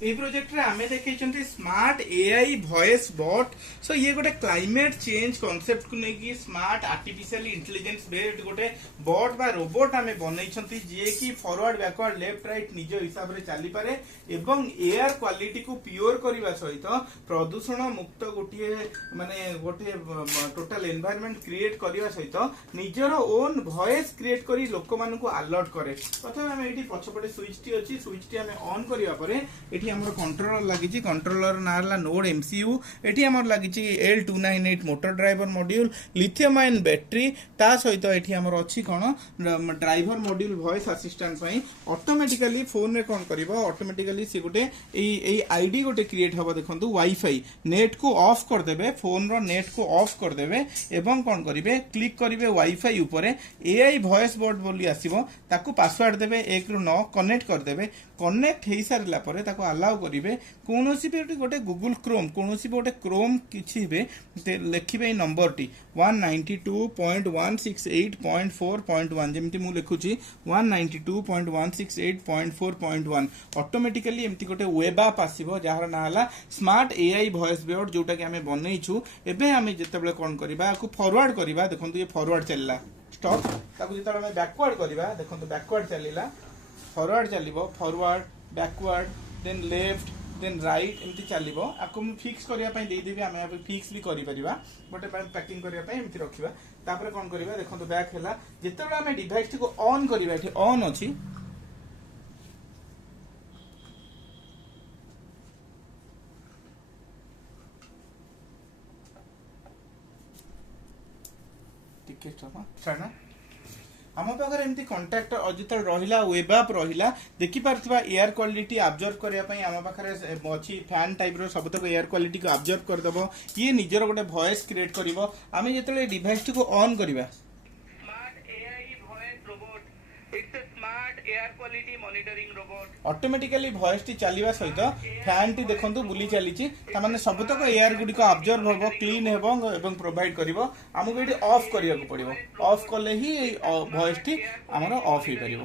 এই प्रोजेक्ट आमे देखी smart AI voice bought so ये गोटे क्लाइमेट चेंज कॉन्सेप्ट को लेकिन स्मार्ट आर्टिफिशियल इंटेलिजेंस बेस्ड गोटे बॉट बा रोबोट आमे बनई जे कि फॉरवर्ड बैकवर्ड लेफ्ट राइट निज हिसाब से चली पारे एवं एयर क्वालिटी को प्योर करने सहित प्रदूषण मुक्त गोटे माने गोटे टोटल एनवायरनमेंट क्रिएट करने सहित निजर ओन वॉइस क्रिएट करी लोक मान को अलर्ट करे। प्रथम आम ये पछपटे स्विच टी अच्छी स्विच टी आम ऑन करने हमर कंट्रोलर लगी कंट्रोलर ना नोड एमसीयू एटी हमर लगी L298 motor driver module lithium ion battery ता सहित एटी हमर अछि कोन ड्राइवर मॉड्यूल वॉइस असिस्टेंट पई ऑटोमेटिकली फोन रे कोन करबो ऑटोमेटिकली से गोटे एई आईडी गोटे क्रिएट हबो देखंतु वाईफाई नेट को ऑफ कर देबे फोन रो नेट को ऑफ कर देबे एवं कोन करिवे क्लिक करिवे वाईफाई ऊपर एआई वॉइस बॉट बोली आसीबो ताकू पासवर्ड देबे 1 ରୁ 9 कनेक्ट कर देबे कनेक्ट हेई सारला परे ताकू अलाउ करिवे कोनोसी भी गोटे गूगल क्रोम कोनोसी भी गोटे क्रोम किछि बे लिखिबे नंबर टी 192.168.4.1 जेमति मु लिखुची 192.168.4.1 ऑटोमेटिकली एमति गोटे वेब ऐप आसीबो जहार ना हला स्मार्ट एआई वॉइस बॉट जोटा कि हमें बनैछु एबे हमें जेतेबेले कोन करबा को फॉरवर्ड करबा देखंतु ये फॉरवर्ड चलला स्टॉप ताकू जेतेबेले हमें बैकवर्ड करबा देखंतु बैकवर्ड चलिला फॉरवर्ड चलिबो forward backward then left then right एमती चलिबो आको हम फिक्स करिया पई देई देबी हमें फिक्स भी करि परिबा गोटे पैकिंग करिया पई एमती रखिबा तापर कोन करिबा देखंतु बैक हैला जेतेबेले हमें डिवाइस को ऑन करिबा एठी ऑन अछि टिकेट स्टार्ट ना आम पाखे एमती कंटाक्ट जिते रहा वेब ऐप रहा देखी पार्थिबा एयर क्वालिटी ऑब्जर्व करने आम पाखे अच्छी फैन टाइप सबतक एयर क्वालिटी को ऑब्जर्व करदेव ये निजर गोटे वॉइस क्रिएट कर आम जो डिवाइस टी को ऑन करवा ऑटोमेटिकली वॉइस टी चलवा सहित फैन टी देखंतु बुली चली तामाने सबतक एयर गुडी को ऑब्जर्व होबो क्लीन हेबो एवं प्रोवाइड करिवो हमको एटी ऑफ करिया को पड़िवो ऑफ कले ही वॉइस टी हमर ऑफ ही परिवो।